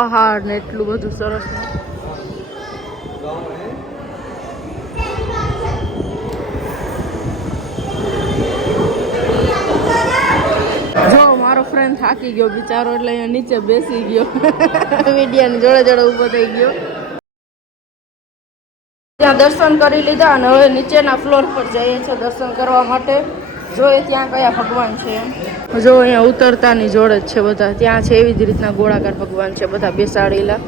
પહાડ ને એટલું બધું સરસ. જો મારો ફ્રેન્ડ થાકી ગયો બિચારો એટલે અહીંયા નીચે બેસી ગયો. મીડિયાની જોડે જોડે ઊભો થઈ ગયો. ત્યાં દર્શન કરી લીધા અને હવે નીચેના ફ્લોર પર જઈએ છીએ દર્શન કરવા માટે. જોઈએ ત્યાં કયા ભગવાન છે એમ. જો અહીંયા ઉતરતાની જોડે જ છે બધા. ત્યાં છે એવી જ રીતના ગોળાકાર ભગવાન છે બધા બેસાડેલા.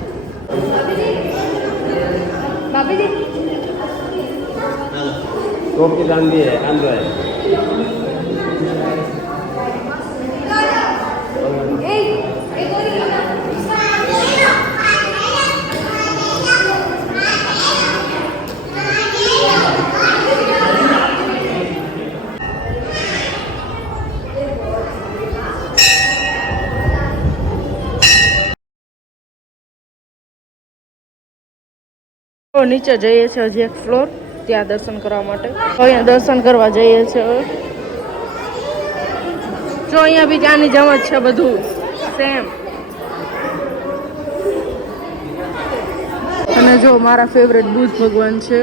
નીચે જઈએ છીએ હજી એક ફ્લોર ત્યાં દર્શન કરવા માટે. અહીંયા દર્શન કરવા જઈએ છીએ. જો અહીંયા બી ત્યાંની જેમ જ છે બધું સેમ. અને જો મારા ફેવરેટ બુદ્ધ ભગવાન છે.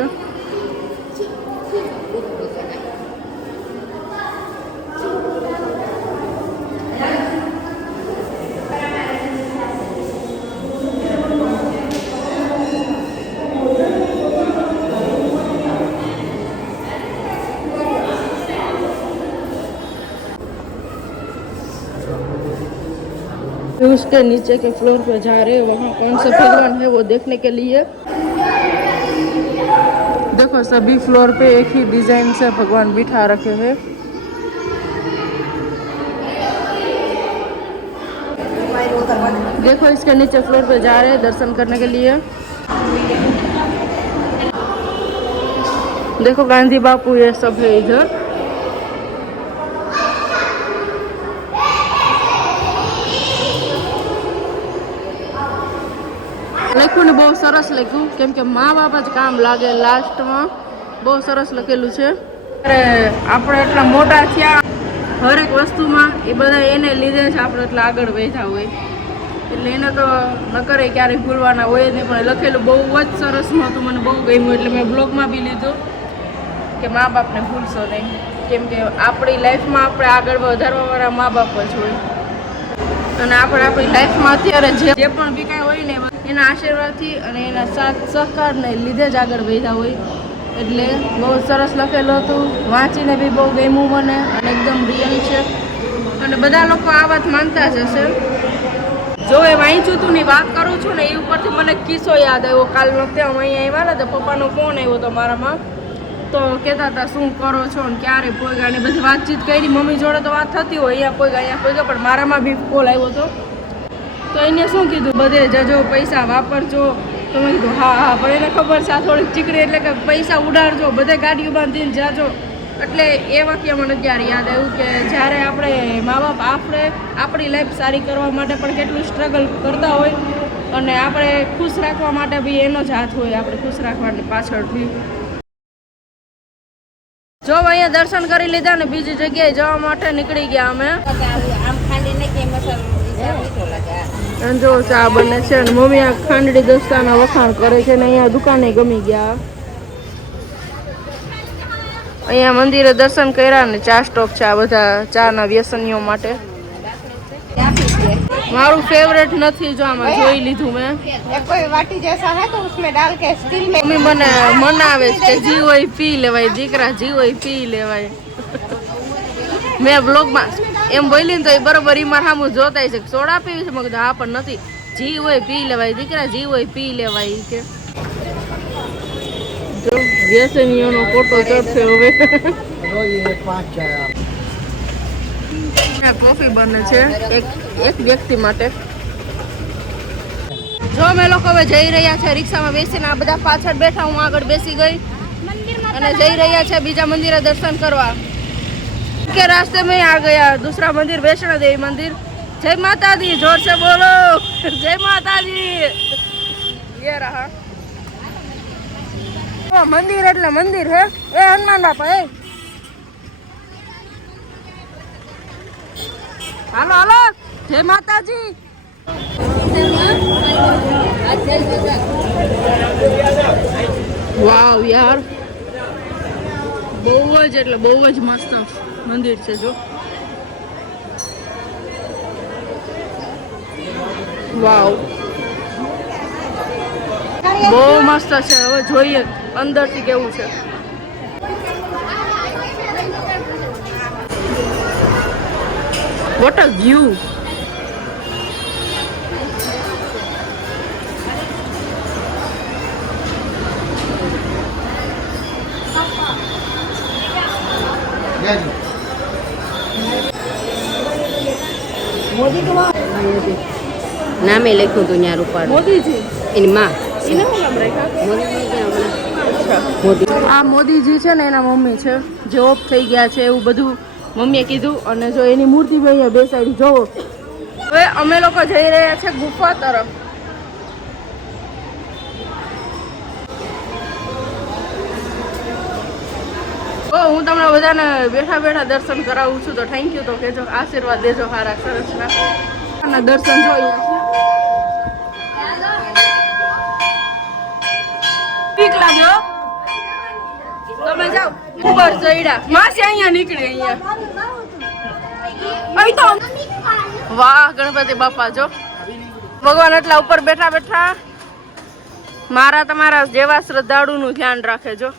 उसके नीचे के फ्लोर पे जा रहे हैं. वहाँ कौन सा भगवान है वो देखने के लिए. देखो सभी फ्लोर पे एक ही डिजाइन से भगवान बिठा रखे हैं. देखो इसके नीचे फ्लोर पे जा रहे हैं दर्शन करने के लिए. देखो गांधी बापू ये सब है इधर. લખ્યું ને બહુ સરસ લખ્યું કેમ કે મા બાપ જ કામ લાગે લાસ્ટમાં. બહુ સરસ લખેલું છે. આપણે એટલા મોટા થયા હરેક વસ્તુમાં એ બધા એને લીધે જ આપણે એટલા આગળ વધ્યા હોય એટલે એને તો ન કરે ક્યારેય ભૂલવાના હોય નહીં. પણ લખેલું બહુ જ સરસ હતું. મને બહુ ગમ્યું એટલે મેં બ્લોગમાં બી લીધું કે મા બાપને ભૂલશો નહીં કેમ કે આપણી લાઈફમાં આપણે આગળ વધારવાવાળા મા બાપ જ હોય. અને આપણે આપણી લાઈફમાં અત્યારે જે પણ બી કાંઈ હોય ને એના આશીર્વાદથી અને એના સાથ સહકારને લીધે જ આગળ વધ્યા હોય. એટલે બહુ સરસ લખેલું હતું. વાંચીને બી બહુ ગમ્યું મને અને એકદમ રિયલ છે. અને બધા લોકો આ વાત માનતા જ હશે. જો એ વાંચ્યું હતું ને વાત કરું છું ને એ ઉપરથી મને કિસ્સો યાદ આવ્યો. કાલ વખતે અમે અહીંયા આવ્યા ને તો પપ્પાનો ફોન આવ્યો હતો મારામાં. તો કહેતા હતા શું કરો છો ને ક્યારે પોગ્યા ને બધી વાતચીત કરી. મમ્મી જોડે તો વાત થતી હોય અહીંયા પોગ્યા પણ મારામાં બી કોલ આવ્યો હતો. તો એને શું કીધું બધે જજો પૈસા વાપરજો. તો મેં કીધું હા હા પણ એને ખબર છે આ થોડીક ચીકડી એટલે કે પૈસા ઉડાડજો બધે ગાડીઓ બાંધીને જાજો. એટલે એ વાક્ય મને ત્યારે યાદ આવ્યું કે જ્યારે આપણે મા બાપ આપણી લાઈફ સારી કરવા માટે પણ કેટલું સ્ટ્રગલ કરતા હોય અને આપણે ખુશ રાખવા માટે બી એનો જ હાથ હોય. આપણે ખુશ રાખવાની પાછળથી. જો અહીંયા દર્શન કરી લીધા ને બીજી જગ્યાએ જવા માટે નીકળી ગયા અમે. જો ચા બને છે અને મમ્મી આ ખાંડડી દસ્તાના વખાણ કરે છે ને અહીંયા દુકાને ગમી ગયા. અહીંયા મંદિરે દર્શન કર્યા ને ચા સ્ટોપ છે આ બધા ચાના વ્યસનીઓ માટે. મારું ફેવરેટ નથી જો આમાં જોઈ લીધું મેં. कोई वाटी जैसा है तो उसमें डाल के स्टील में. મમ્મી મને મનાવે છે કે જી હોય પી લેવાય દીકરા જી હોય પી લેવાય. મેં બ્લોગમાં એમ બોલી ને તો એ બરોબર એ મારા સામું જોતા છે સોડા પીવી છે. મેં કીધું હા પણ નથી જી હોય પી લેવાય દીકરા જી હોય પી લેવાય કે. જો વ્યસનીઓનો ફોટો ચડશે હવે. કોફી બને છે એક વ્યક્તિ માટે. જો અમે લોકો હવે જઈ રહ્યા છે રિક્ષામાં બેસીને. આ બધા પાછળ બેઠા હું આગળ બેસી ગઈ અને જઈ રહ્યા છે બીજા મંદિરે દર્શન કરવા. के रास्ते में आ गया दूसरा मंदिर वैष्णो देवी मंदिर. जय माता दी जोर से बोलो जय माता दी. ये रहा मंदिर એટલે મંદિર હે. એ હનુમાન બાપા એ હાલો હાલો જય માતાજી. વાવ યાર, બહુ જ એટલે બહુ જ મસ્ત મંદિર છે જો. વાવ, બહુ મસ્ત છે. હવે જોઈએ અંદરથી કેવું છે. What a view. નામે લખ્યું હતું ત્યાં રૂપાળ મોદીજી એની માં એને શું નામ રાખ્યા? મોદી. આ મોદીજી છે ને એના મમ્મી છે, જે ઓફ થઈ ગયા છે એવું બધું મમ્મીએ કીધું. અને જો એની મૂર્તિ ભાઈ બેસાડી જોવો. હવે અમે લોકો જઈ રહ્યા છે ગુફા તરફ. હું તમને બધાને બેઠા બેઠા દર્શન કરાવું છું, તો થેન્ક યુ તો કેજો, આશીર્વાદ દેજો સારા સરસના દર્શન જોઈએ. ઠીક લાગ્યો તમે જાઓ ઉપર ચડ્યા માસી અહીંયા નીકળે અહીંયા તો. વાહ ગણપતિ બાપા જો ભગવાન એટલા ઉપર બેઠા બેઠા મારા તમારા જેવા શ્રદ્ધાળુનું ધ્યાન રાખે જો.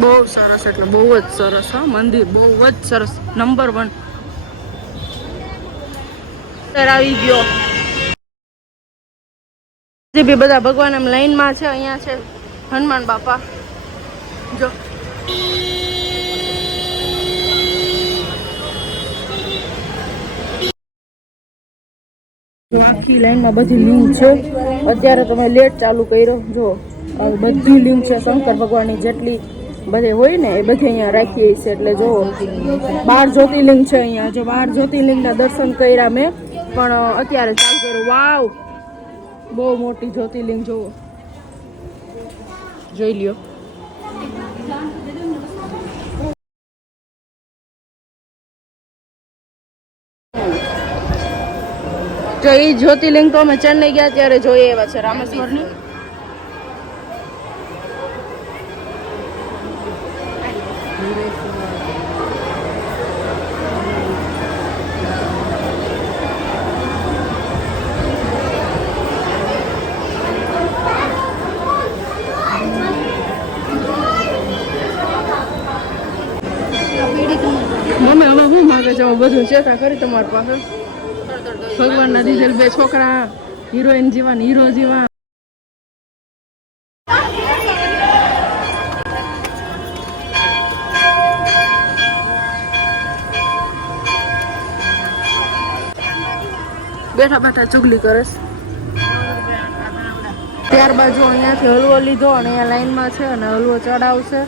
બહુ સરસ એટલે બહુ જ સરસ. હા મંદિર બહુ જ સરસ, નંબર 1 આવી ગયો. જે બી બધા ભગવાન એમ લાઈનમાં છે. અહીંયા છે હનુમાન બાપા જો. આખી લાઈનમાં બધી લિંક છે. અત્યારે તમે લેટ ચાલુ કર્યો જો, બધી લિંક છે શંકર ભગવાનની જેટલી બધે હોય ને એ બધી અહીંયા રાખીએ છે. એટલે જો 12 જ્યોતિર્લિંગ છે અહીંયા. જો 12 જ્યોતિર્લિંગના દર્શન કર્યા મેં, પણ અત્યારે ચાલુ કર્યું. વાવ, બહુ મોટી જ્યોતિર્લિંગ જોવો, જોઈ લ્યો. જો એ જ્યોતિર્લિંગ તો અમે ચેન્નઈ ગયા ત્યારે જોઈએ એવા છે રામેશ્વરની. મમ્મી હવે શું માગે છે? બધું ચેતા કરી તમારી પાસે. ભગવાનના દીધેલ 2 છોકરા, હિરોઈન જેવા ને હીરો જેવા. બેઠા બેઠા ચુગલી કરે. ત્યારબાદ જો અહીંયાથી હલવો લીધો અને અહીંયા લાઈનમાં છે અને હલવો ચડાવશે.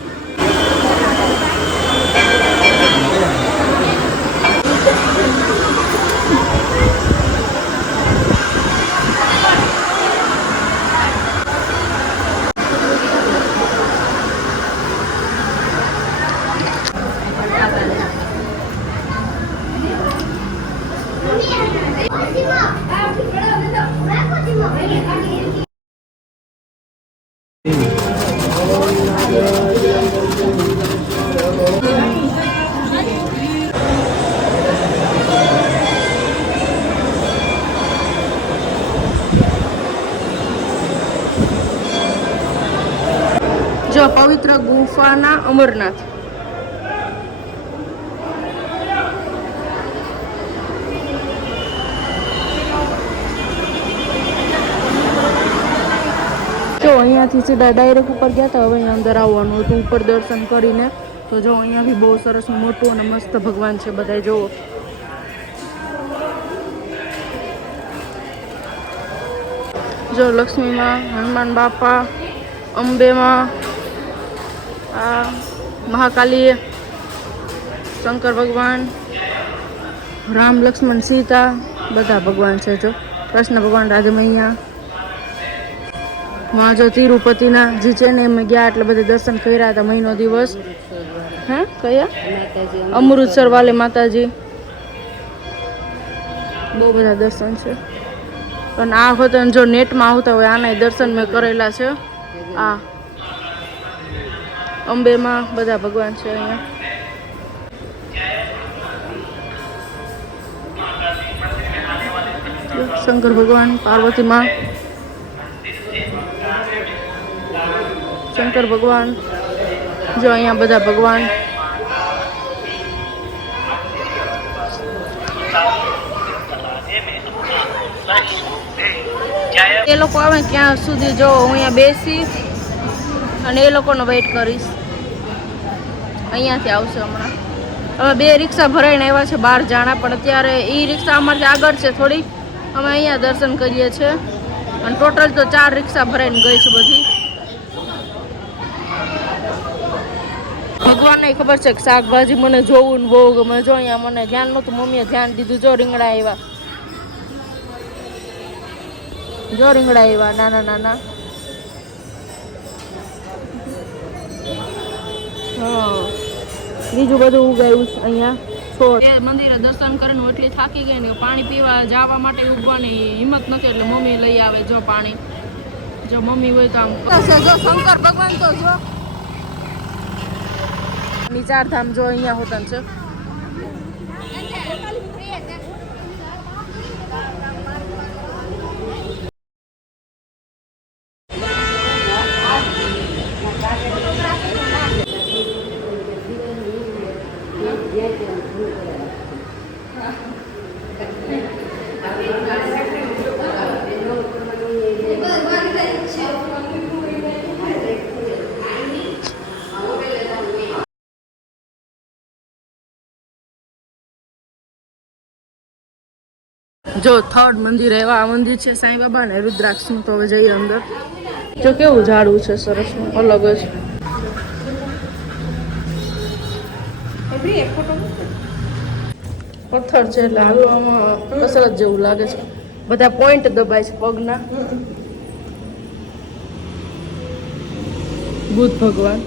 જો પવિત્ર ગુફાના અમરનાથ. જો અહીંયાથી સીધા ડાયરેક્ટ ઉપર ગયા હતા. હવે અહીંયા અંદર આવવાનું હતું ઉપર દર્શન કરીને. તો જો અહીંયા બી બહુ સરસ મોટું અને મસ્ત ભગવાન છે બધા જોવો. જો લક્ષ્મીમાં, હનુમાન બાપા, અંબેમાં, આ મહાકાલી, શંકર ભગવાન, રામ લક્ષ્મણ સીતા બધા ભગવાન છે. જો કૃષ્ણ ભગવાન રાજમૈયા. માં જો તિરુપતિના જે છે ને એમ ગયા એટલે બધે દર્શન કર્યા હતા મહિનો દિવસ. हैं कया માતાજી अमृतसर वाले माताजी બહુ બધા દર્શન છે પણ આ વખતે જો નેટમાં આવતા હોય આના દર્શન મેં કરેલા છે આ અંબેમાં બધા ભગવાન છે અહીંયા શંકર ભગવાન પાર્વતી માં શંકર ભગવાન જો અહીંયા બધા ભગવાન એ લોકો આવે ત્યાં સુધી જો હું અહીંયા બેસી અને એ લોકોનો વેઇટ કરીશ અહીંયાથી આવશે હમણાં હવે 2 રિક્ષા ભરાઈને આવ્યા છે 12 જાણા પણ અત્યારે એ રિક્ષા અમારથી આગળ છે થોડી અમે અહીંયા દર્શન કરીએ છીએ અને ટોટલ તો 4 રિક્ષા ભરાઈને ગઈ છે બધી ભગવાનને ખબર છે કે શાકભાજી મને જોવું ને બહુ ગમે જો અહીંયા મને ધ્યાન નહોતું મમ્મીએ ધ્યાન દીધું જો રીંગણા આવ્યા જો રીંગણા આવ્યા નાના નાના હા બીજું બધું ઉગાયું અહીંયા છોડ મંદિરે દર્શન કરીને હું એટલી થાકી ગઈ ને પાણી પીવા જવા માટે ઉભવાની હિંમત નથી એટલે મમ્મી લઈ આવે જો પાણી જો મમ્મી હોય તો આમ જો શંકર ભગવાન તો જો ચારધામ જો અહીંયા હોતન છે જો થર્ડ મંદિર એવા આ મંદિર છે સાંઈ બાબા ને રુદ્રાક્ષનું તો હવે જઈએ અંદર જો કેવું ઝાડવું છે સરસ અલગ જ પથ્થર છે એટલે હાલવામાં કસરત જેવું લાગે છે બધા પોઈન્ટ દબાય છે પગના બુદ્ધ ભગવાન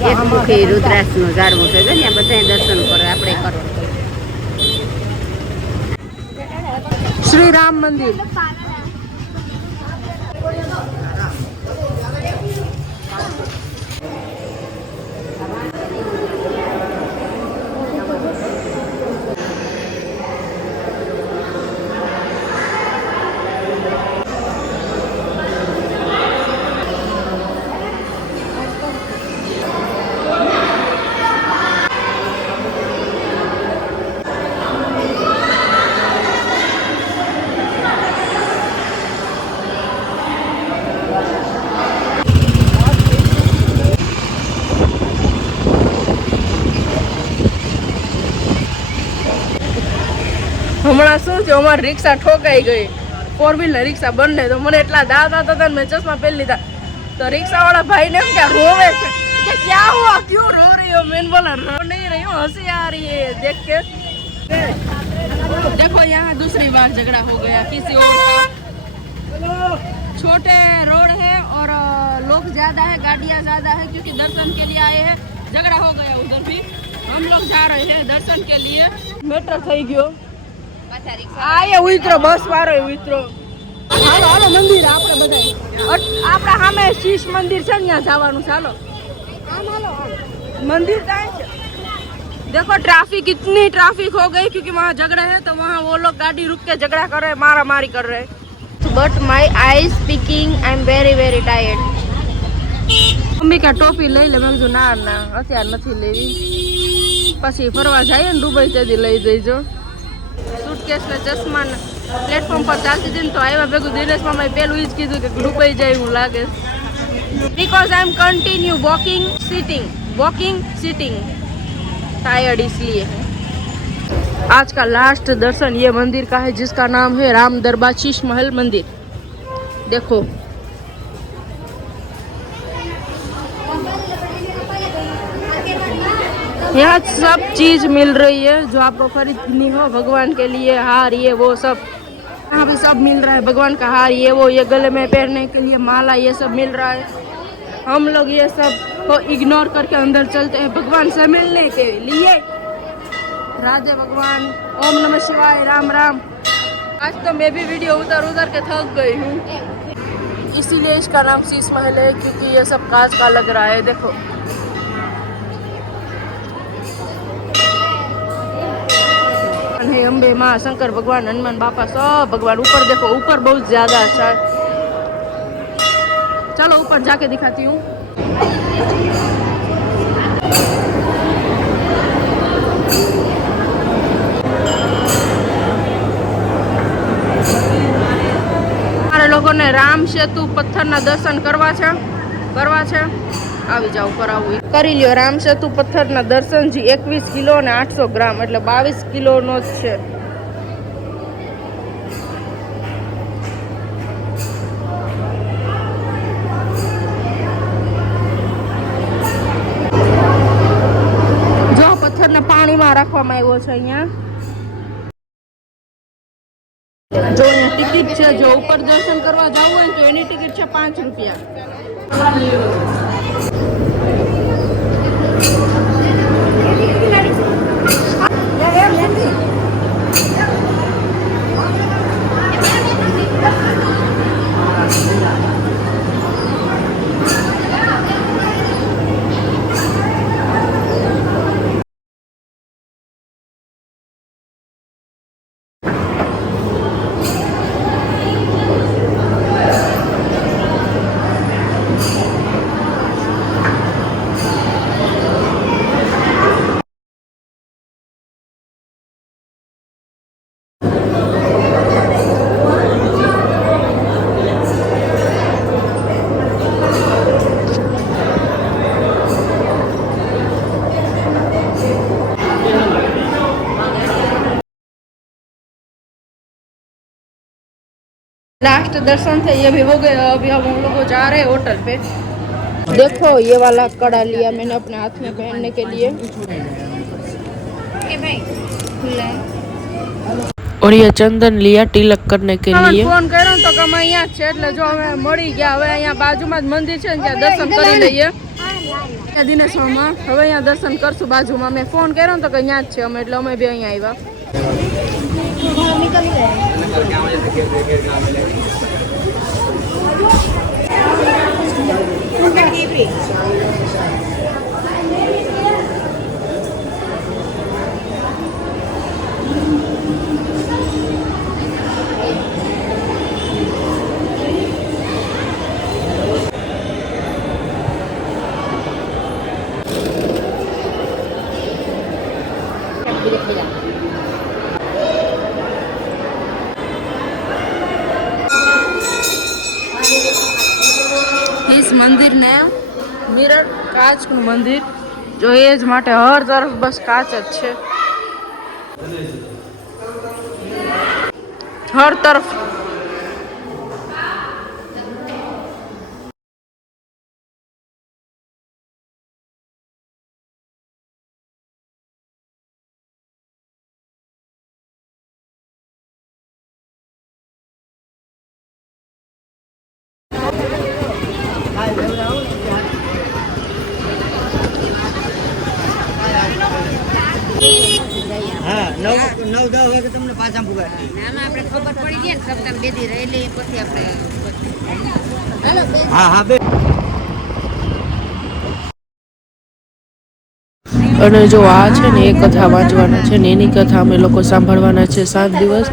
એક મુખી રુદ્રાક્ષનું ઝાડવું છે ને બધા દર્શન કરે આપણે કરો શ્રી રામ મંદિર હમણાં શું છે અમારી રિક્ષા ઠોકાઈ ગઈ 4 વ્હીલર રિક્ષા બંને તો મને એટલા દાંત હતા મેં ચશ્મા પહેરી લીધા તો રિક્ષા વાળા ભાઈ ને એમ કે રોવે છે कि क्या हुआ क्यों रो रही हो मैंने बोला रो नहीं रही हूँ हंसी आ रही है देख के देखो यहाँ दूसरी बार झगड़ा हो गया किसी और का छोटे रोड है और लोग ज्यादा है गाड़ियाँ ज्यादा है क्योंकि दर्शन के लिए आए हैं झगड़ा हो गया उधर भी हम लोग जा रहे हैं दर्शन के लिए मेट्रो થઈ ગયો આયે ઉતરો બસ વાળો ઉતરો હાલો હાલો મંદિર આપણે બધા આપણા સામે શીશ મંદિર છે ત્યાં જવાનું ચાલો मंदिर देखो ट्रैफिक इतनी ट्रैफिक हो गई क्योंकि वहाँ झगड़ा है तो वहाँ वो लोग गाड़ी रुक के झगड़ा कर रहे मारा मारी कर रहे but my I speaking I am very very tired mummy का टोपी લઈ લે મેં કીધું ના ના અત્યારે નથી લેવી પછી ફરવા જઈએ ને દુબઈ તેથી લઈ જઈજો સુટકેસ ને ચશ્મા ને પ્લેટફોર્મ પર ચાલતી હતી ને તો આવ્યા ભેગું દિનેશ મામાએ પેલું જ કીધું કે દુબઈ જાય એવું લાગે because I am continue walking sitting tired इसलिए आज का लास्ट दर्शन ये मंदिर का है जिसका नाम है राम दरबार शीश महल मंदिर देखो यहाँ सब चीज मिल रही है जो आपको खरीदनी हो भगवान के लिए, हार ये वो सब यहाँ पे सब मिल रहा है। भगवान का हार ये वो, ये गले में पहनने के लिए माला, ये सब मिल रहा है। हम लोग ये सब को इग्नोर करके अंदर चलते हैं भगवान से मिलने के लिए। राधे भगवान, ओम नमः शिवाय, राम राम। आज तो मैं भी वीडियो उतर के थक गई हूँ, इसीलिए इसका नाम शीश महल है, क्योंकि ये सब कांच का लग रहा है। देखो हे अम्बे माँ, शंकर भगवान, हनुमान बापा, सब भगवान। ऊपर देखो, ऊपर बहुत ज्यादा अच्छा है। चलो ऊपर जाके दिखाती हूँ। हमारे लोगों ने राम सेतु पत्थर ना दर्शन करवा छे આવી જાવ, કરાવું કરી લ્યો। રામ સેતુ પથ્થર ના દર્શન जी 21 કિલો અને 800 ગ્રામ એટલે 22 કિલો નો જ છે। જો પથ્થર ને પાણીમાં રાખવામાં આવ્યો છે અહીંયા। जो यहाँ टिकट है, जो ऊपर दर्शन करवा जाओ है तो एनी टिकट है 5 रुपया। लास्ट दर्शन थे, ये भी हो गए। अभी हम लोग जा रहे हैं होटल पे। देखो ये वाला कड़ा लिया मैंने अपने हाथ में पहनने के लिए। और ये चंदन लिया तिलक करने के लिए। फोन કર્યો તો કે અમે અહીંયા છે એટલે જો હવે મળી ગયા। હવે અહીંયા બાજુમાં જ મંદિર છે ને, ત્યાં દર્શન કરી લઈએ દિનેશમાં। હવે અહીંયા દર્શન કરશું બાજુમાં। મેં ફોન કર્યો તો કે અહીંયા જ છે અમે, એટલે અમે બી અહીંયા આવ્યા। इस मंदिर ने मिरर कांच નું મંદિર જો એ જ માટે હર તરફ બસ કાચ જ છે, હર તરફ। હા 9-10 વાગે તમને પાછા પુગાડી આમાં આપણે ખબર પડી જાય ને સપ્તાહ બેદી રહેલી પછી આપણે હા હા બે અને જો આ છે ને એ કથા વાંચવાના છે ને એની કથા અમે લોકો સાંભળવાના છે 7 દિવસ।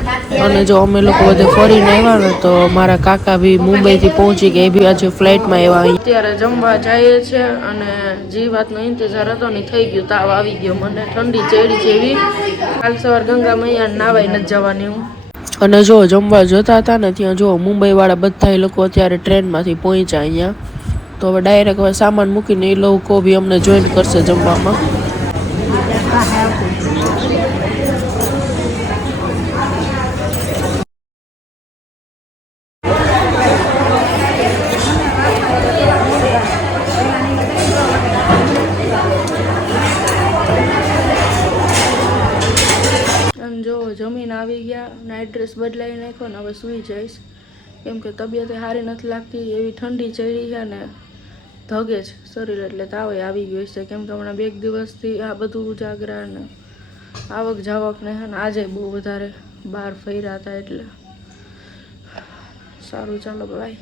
અને જો અમે લોકો બધે ફરીને આવ્યા ને તો મારા કાકા બી મુંબઈથી પહોંચી ગયા, એ બી આજે ફ્લાઇટમાં આવ્યા। અત્યારે જમવા જઈએ છે અને જે વાતનો ઇંતજાર હતો ને થઈ ગયું, તાવ આવી ગયો મને, ઠંડી ચડી જેવી। કાલ સવાર ગંગા મૈયા નાવાઈ નથી જવાની હું। અને જો જમવા જતા હતા ને ત્યાં જો મુંબઈવાળા બધા લોકો અત્યારે ટ્રેનમાંથી પહોંચ્યા અહીંયા, તો હવે ડાયરેક્ટ હવે સામાન મૂકીને એ લોકો બી અમને જોઈન કરશે જમવામાં। નાઇટ ડ્રેસ બદલાવી નાખ્યો ને હવે સૂઈ જઈશ, કેમ કે તબિયત સારી નથી લાગતી, એવી ઠંડી ચડી છે ને ધગે જ શરીર, એટલે તાવ આવી ગયો છે. કેમ કે હમણાં 2 દિવસથી આ બધું ઉજાગરા ને આવક જાવક ને હે ને આજે બહુ વધારે બહાર ફર્યા હતા એટલે. સારું, ચાલો બાય.